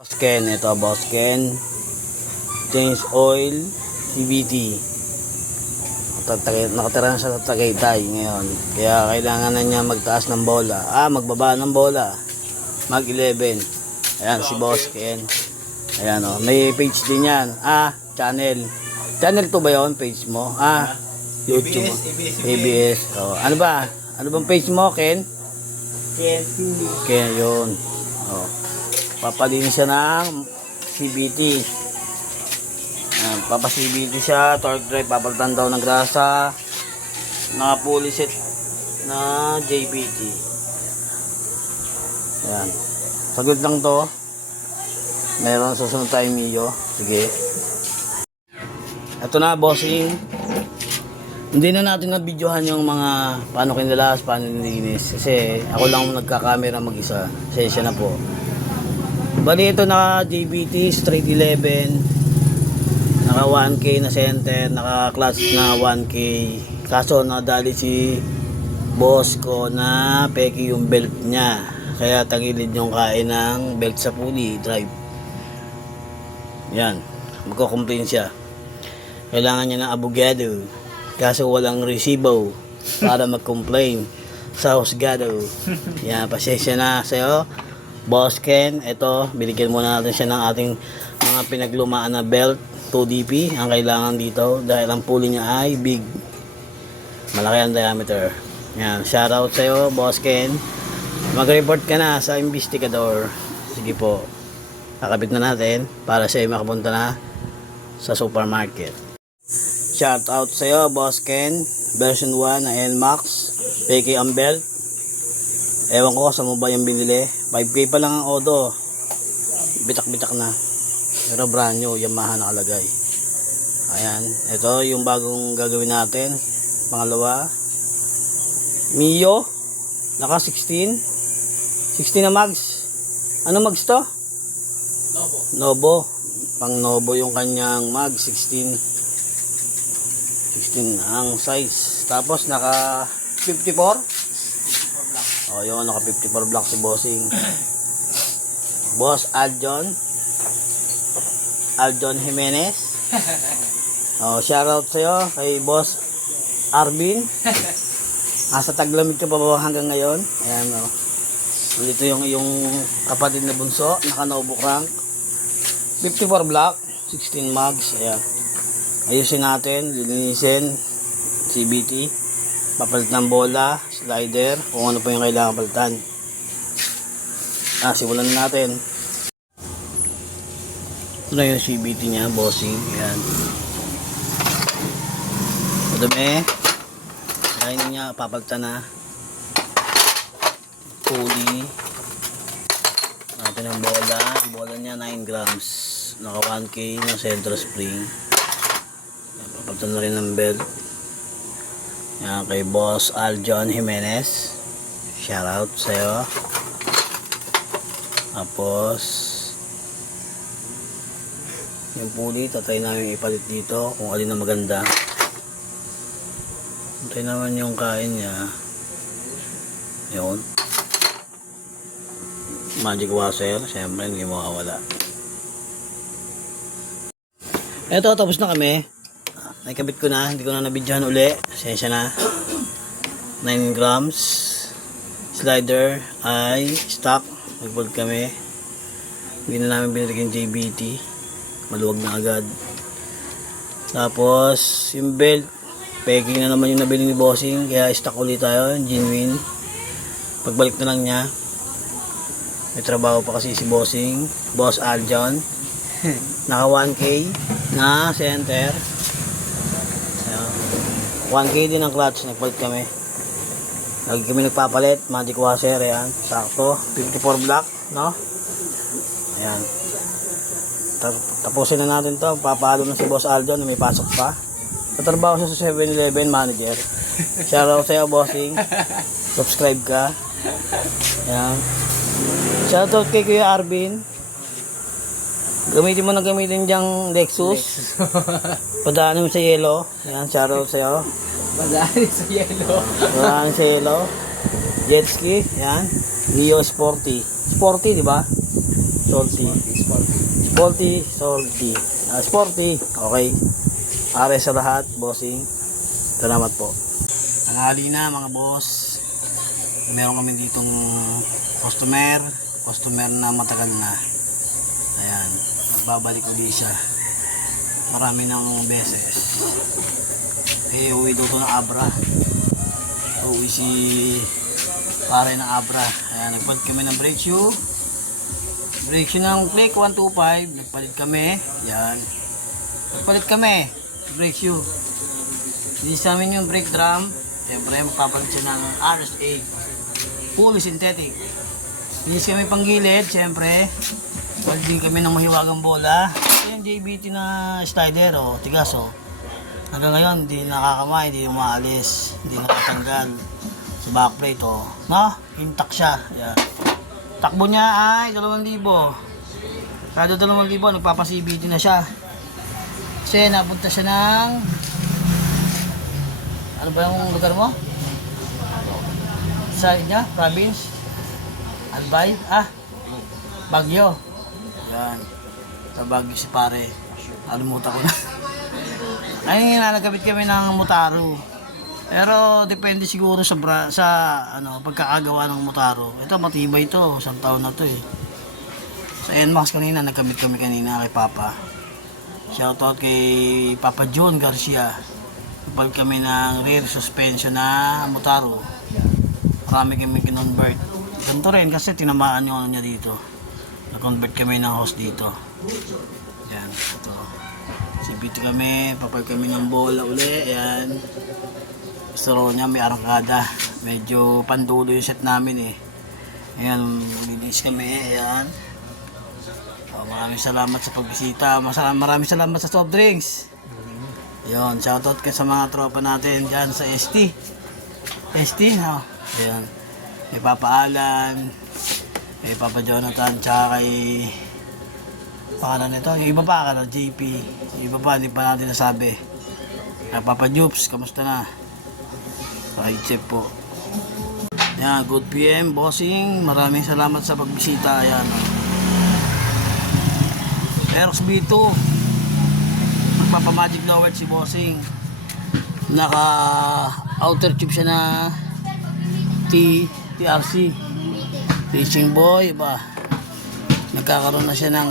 Boss Ken, ito Boss Ken. Change oil, CVT. Nakatira na siya sa Tagaytay ngayon. Kaya kailangan na niya magtaas ng bola. Magbaba ng bola. Mag 11. Ayan si Boss Ken. Ayan o. May page din yan. Channel. Channel to ba yun? Page mo? YouTube. ABS. Ano ba? Ano bang page mo, Ken? Ken, yun. Papalinis siya ng CVT. Papa-CVT siya, torque drive, papalitan daw ng grasa, naka-puliset na JBT. Ayan. Saglit lang to. Meron susunod tayong Mio. Sige. Ito na, bossing. Hindi na natin na-videohan yung mga paano kinilas, paano nilinis. Kasi ako lang nagka-camera mag-isa. Session na po. Bali ito naka JBT straight 11, naka 1K na center, naka clutch na 1K. Kaso nadali si boss ko na peki yung belt niya, kaya tagilid yung kain ng belt sa pulley drive. Yan, magko-complain siya. Kailangan niya ng abogado, kaso walang resibo para mag-complain sa husgado. Yan, pasensya na sa'yo Boss Ken. Ito, binigyan muna natin siya ng ating mga pinaglumaan na belt 2DP ang kailangan dito dahil ang pulley niya ay big, malaki ang diameter. Yan, shoutout sa iyo Boss Ken. Mag-report ka na sa investigador. Sige po, kakabit na natin para siya makapunta na sa supermarket. Shoutout sa iyo Boss Ken. Version 1 na NMAX peki ang belt. Ewan ko sa mo ba yung binili. 5K pa lang ang odo. Bitak-bitak na. Pero brand new, Yamaha nakalagay. Ayan. Ito yung bagong gagawin natin. Pangalawa. Mio. Naka 16. 16 na mags. Ano mags to? Novo. Pang Novo yung kanyang mag. 16 ang size. Tapos naka 54. Yun, naka 54 block si Bossing. Boss Aljon Jimenez. Shoutout sa'yo kay Boss Arvin. Sa Taglamig ka pa ba hanggang ngayon? Ayan, dito yung kapatid na bunso, naka Novo crank. 54 block, 16 mags. Ayan. Ayusin natin, lilinisin, CVT. Papalit ng bola, slider, kung ano pa yung kailangan palitan. Simulan na natin. Ito na yung CVT niya, bossing. Ayan. Madumi. Kaya niya, papalitan na. Pulley. Natin ang bola. Bola niya 9 grams. Naka 1K na center spring. Papalitan na rin ng belt. Yan kay Boss Aljon Jimenez. Shoutout sa'yo. Tapos yung pulley, tatry namin ipalit dito kung alin na maganda. Tatry naman yung kain niya. Yun. Magic washer. Siyempre hindi mawawala. Eto, tapos na kami. Nakikabit ko na, hindi ko na nabidyohan uli. Pasensya na. 9 grams. Slider ay stock. Nag-bolt kami. Hindi na namin binigyan JBT. Maluwag na agad. Tapos, yung belt. Peking na naman yung nabili ni Bossing. Kaya stock ulit tayo. Genuine. Pagbalik na lang niya. May trabaho pa kasi si Bossing. Boss Aljon. Naka 1K na center. 1K din ang clutch, nagpalit kami. Lagi kami nagpapalit, magic washer, ayan, sakto, 54 block, no? Ayan. Tapusin na natin to, papalo na si Boss Aljon, may pasok pa. Tatrabaho siya sa 7-Eleven manager. Shoutout sa'yo, Bossing. Subscribe ka. Ayan. Shoutout kay Kuya Arvin. Gamitin mo na gamitin diyang Lexus. Padaanin mo sa yellow. Ayan, shoutout sa'yo. Padaanin sa yellow. Padaanin sa yellow. Jet ski. Ayan. Neo Sporty. Sporty, di ba? Salty. Sporty. Sporty. Okay. Are sa lahat, bossing. Salamat po. Tanghali na mga boss. Meron kami ditong customer na matagal na. Ayan, nagbabalik ulit siya. Marami ng beses. Uwi doon ng Abra. Uwi si pare ng Abra. Ayan, nagpalit kami ng brake shoe. Brake shoe ng Click 125. Nagpalit kami. Ayan. Nagpalit kami. Brake shoe. Hindi sa amin yung brake drum. Siyempre, magpapalit siya ng RS8. Fully synthetic. Binis kami panggilid. Siyempre, welding kami ng mahiwagang bola. Ito yung JBT na slider. Tigas. Hanggang ngayon, hindi nakakamay, hindi umaalis, hindi nakatanggal sa backplate. No? Intact siya. Yan. Takbo niya ay 2,000. Kada 2,000, nagpapa-CBT na siya. Kasi napunta siya ng... Ano ba yung lugar mo? Sa niya? Province? Albay? Baguio. Yan. Sa Baguio si pare. Alimutan ko na. Ayun nga, nagkabit kami ng Motaro. Pero depende siguro sa pagkakagawa ng Motaro. Ito matibay to, 1 taon na to eh. Sa NMAX kanina, nagkabit kami kanina kay Papa. Shoutout kay Papa John Garcia. Nagpalit kami ng rear suspension na Motaro. Marami kami kinonvert. Ganito rin kasi tinamaan yung ano niya dito. Nag-convert kami ng hose dito. Yan, ito. CBT kami, papalit kami ng bola uli. Yan. Gusto niya may arangkada. Medyo pandulo yung set namin eh. Ayan, linis kami. Ayan. Maraming salamat sa pagbisita. Maraming salamat sa soft drinks. Ayan, shoutout ka sa mga tropa natin dyan sa ST. ST, no? Ayan. May Papa Alan, may Papa Jonathan, tsaka kay... Pangalan nito, yung iba pa ka JP. Yung iba pa, hindi pa natin nasabi. Papa Jupes, kamusta na? Chef po. Yan, good PM, bossing. Maraming salamat sa pagbisita. Ayan. Aerox B2. Magpapamagic lower si bossing. Naka outer tube siya na TRC. Racing boy ba? Nagkakaroon na siya ng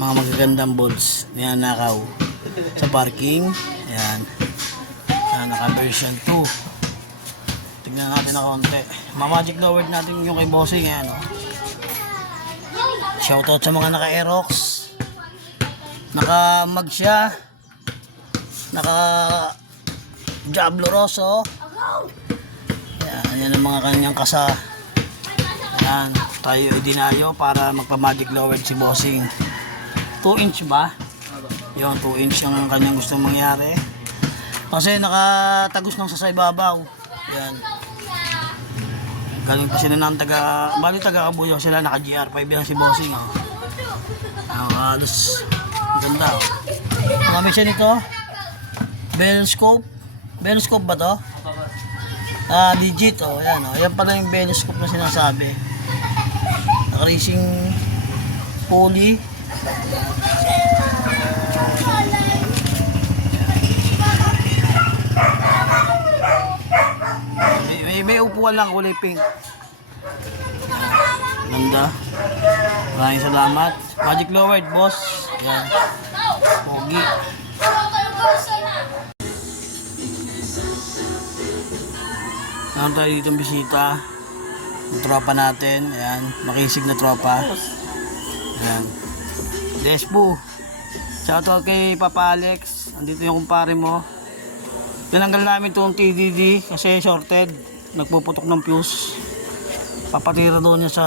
mga magagandang bolts. Yan, nakaw. Sa parking. Ayan. Naka version 2. Tignan natin na konti. Mamagic lowered natin yung kay bossing. Ayan, Shoutout sa mga naka-Aerox. Naka-mag siya. Naka-Diablo Rosso. Ayan ang mga kanyang kasa. Ayan. Tayo idinayo para magpa-magic lowered si bossing. 2 inch ba? Yun, 2 inch ang kanyang gustong mangyari. Kasi nakatagos ng sa ibabaw. Yan. Galing pa sila ng taga-Kabuyo sila, naka GR5 yan si bossing. Halos ganda. Marami siya nito. Bell scope. Bell scope ba to? Legit yan. Yan pala yung bell scope na sinasabi. Naka-racing pulley. May upuan lang, kulay pink. Ganda. Maraming salamat. Magic lowered, boss. Yan. Pogi. Meron tayo dito bisita. Yung tropa natin. Ayan. Makisig na tropa. Ayan. Despo. Shoutout kay Papa Alex. Andito yung kumpare mo. Tinanggal namin itong TDD kasi shorted. Nagpuputok ng fuse. Papatira doon niya sa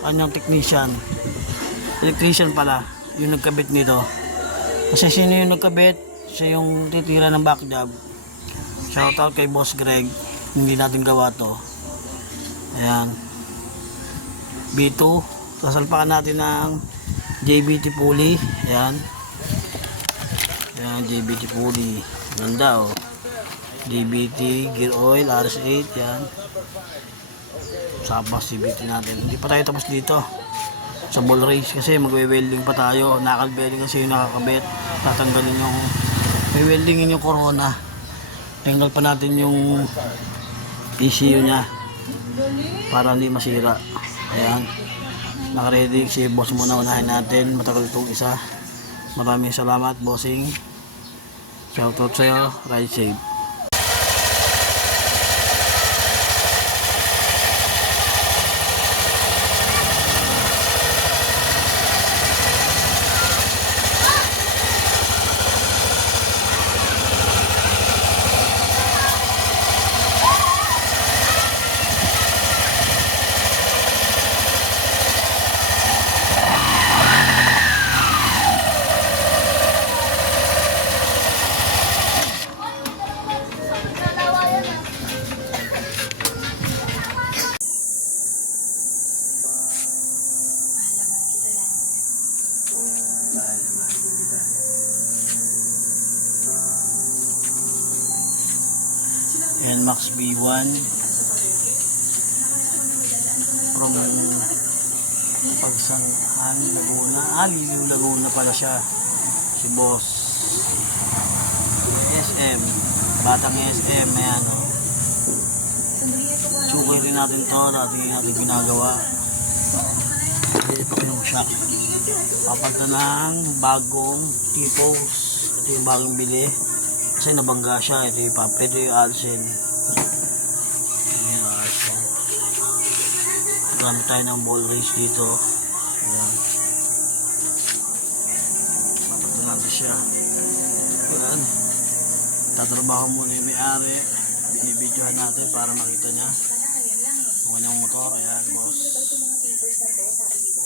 kanyang technician. Electrician pala yung nagkabit nito. Kasi sino yung nagkabit, siya yung titira ng back job. Shoutout kay Boss Greg. Hindi natin gawa to. Ayan. B2. Sasalpakan natin ng JBT pulley. Ayan. Ayan, JBT pulley. Ganda JBT, gear oil, RS8, yan. Sabas CBT natin. Hindi pa tayo tapos dito. sa ball race kasi magwe-welding pa tayo. Knuckle bearing kasi yung nakakabit. Tatanggalin yung weldingin yung corona. Tanggal pa natin yung ECU nya para hindi masira. Ayan. Naka-ready si boss muna, unahin natin. Matagal itong isa. Maraming salamat, bossing. Shoutout sa'yo. Ride safe. NMAX B1 from Pagsanhan, Laguna. Liliw, Laguna pala siya. Si boss SM, batang SM. Ayan, oh. Sukay rin natin to, dati natin ginagawa. Ito yung shock. Papalta ng bagong tipos. Ito yung bagong bili kasi nabangga siya. Ito yung papel, ito yung Alsen. Ayan, Alsen. Gamit tayo ng ball race dito. Ayan. Papalta natin siya. Ayan. Tatrabaho muna yung may-ari. Binibidyohan natin para makita niya yung kanyang motor. Ayan, boss.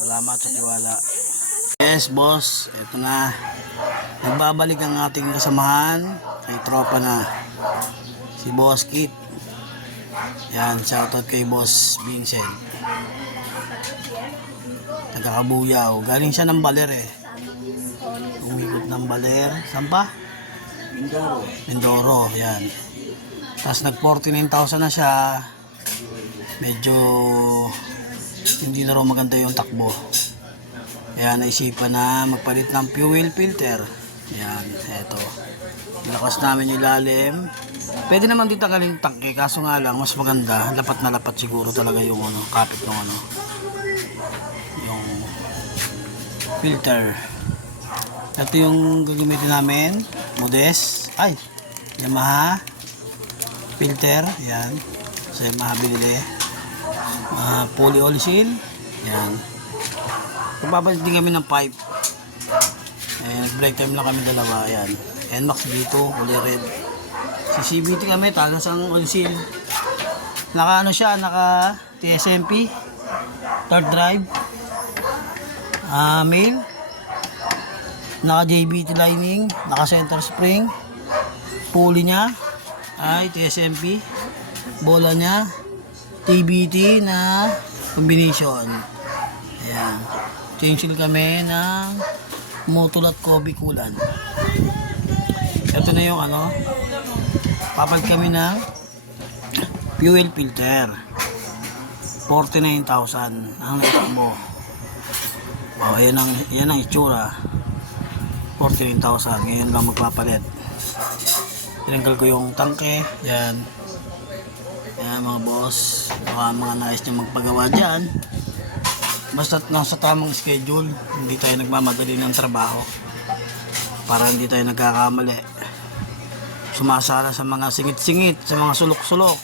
Salamat sa tiwala. Yes, boss. Ito na. Nagbabalik ang ating kasamahan. May tropa na. Si Boss Kit. Yan, shoutout kay Boss Vincent. Nagkakabuyaw. Galing siya ng Baler eh. Umikot ng Baler. Saan pa? Mindoro. Mindoro, yan. Tapos nag 49,000 na siya. Medyo hindi na raw maganda yung takbo. Kaya naisipan na magpalit ng fuel filter. Yan, eto. Nilakas namin yung ilalim. Pwede naman dito tanggalin yung tangke, kaso nga lang mas maganda. Lapat na lapat siguro talaga yung ano, kapit ng ano, yung filter. Ito yung gagamitin namin, Modest. Ay, Yamaha filter. Yan, sa Yamaha binili. Polyol seal. Yan. Papapalit din kami ng pipe. Nag-break time lang kami dalawa. Ayan. NMAX dito, kulay red. Si CBT kami, talas ang oil seal. Naka ano siya, naka TSMP, third drive, mail, naka JBT lining, naka center spring, pulley nya ay TSMP, bola nya TBT na combination. Ayan. Change seal kami ng Motul at Kobe kulan. Ito na yung ano, papalit kami ng fuel filter. 49,000 ang natakbo. Oh, yan ang itsura. 49,000. Ngayon lang magpapalit. Tinanggal ko yung tangke. Yan. Yan mga boss. Baka mga nais nyo magpagawa dyan. Basta nasa tamang schedule, hindi tayo nagmamadali ng trabaho para hindi tayo nagkakamali. Sumasala sa mga singit-singit, sa mga sulok-sulok.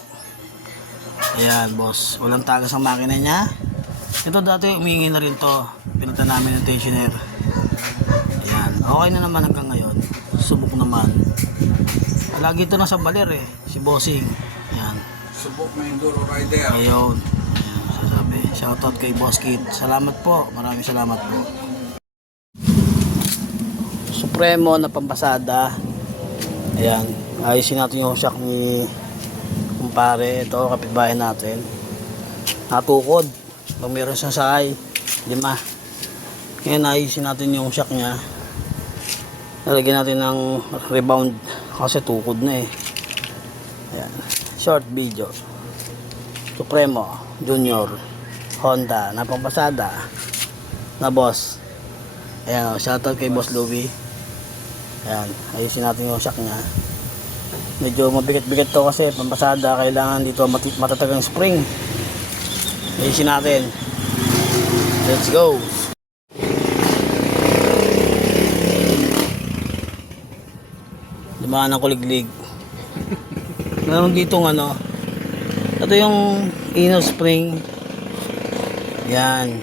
Ayan boss, walang tagas ang makina niya. Ito dati umiingi na rin to. Pinunta namin ng tensioner. Ayan, okay na naman hanggang ngayon. Subok naman. Lagi ito nasa Baler eh, si Bossing. Ayan. Subok na Enduro Rider. Ayun. Sabi, shoutout kay Boss Kid. Salamat po. Maraming salamat po. Supremo na pampasada. Ayan. Ayusin natin yung shock ni kumpare. Ito, kapitbahay natin. Natukod. Pag meron siyang sakay, 5. Ngayon, ayusin natin yung shock niya. Nalagyan natin ng rebound kasi tukod na eh. Ayan. Short video. Supremo Junior Honda na pampasada. Na boss. Ayan, shoutout kay Boss Louie. Ayan, ayusin natin yung shock niya. Medyo mabigat-bigat to kasi pampasada, kailangan dito matatagang spring. Ayusin natin. Let's go. Dumaan ng kuliglig. Meron ditong ano, ito yung inner spring. Yan.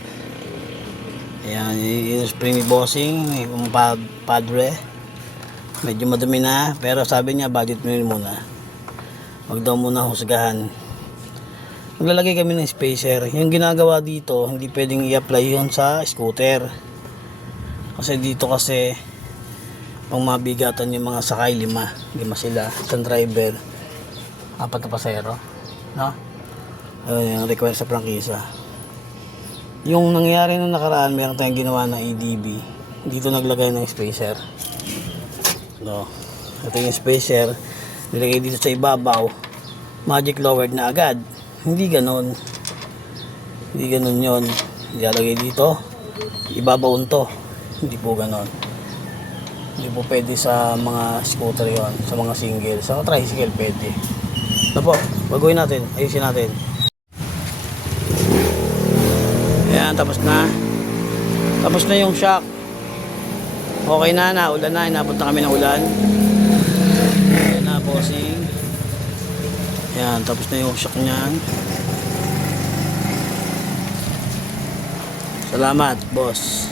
Yan, yung inner spring ni Bossing, yung padre. Medyo madumi na, pero sabi niya budget muna. Wag daw muna husgahan. Maglalagay kami ng spacer. Yung ginagawa dito, hindi pwedeng i-apply yun sa scooter. Kasi dito kasi pang mabigatan yung mga sakay, lima sila, isang driver, 4 na pasahero, no? Ayun yung request sa prangkisa. Yung nangyari nung nakaraan, meron tayong ginawa ng ADB, dito naglagay ng spacer, no? Ito yung spacer, nilagay dito sa ibabaw, magic lowered na agad. Hindi ganon yon, ilalagay dito, ibabaon to, hindi po ganon. Hindi po pwede sa mga scooter yon, sa mga single, sa mga tricycle pwede. Ito po, baguhin natin, ayusin natin. Ayan, tapos na yung shock. Okay na, naulan na, inabot na kami ng ulan. Ayan na, Bossing. Ayan, tapos na yung shock niyan. Salamat, boss.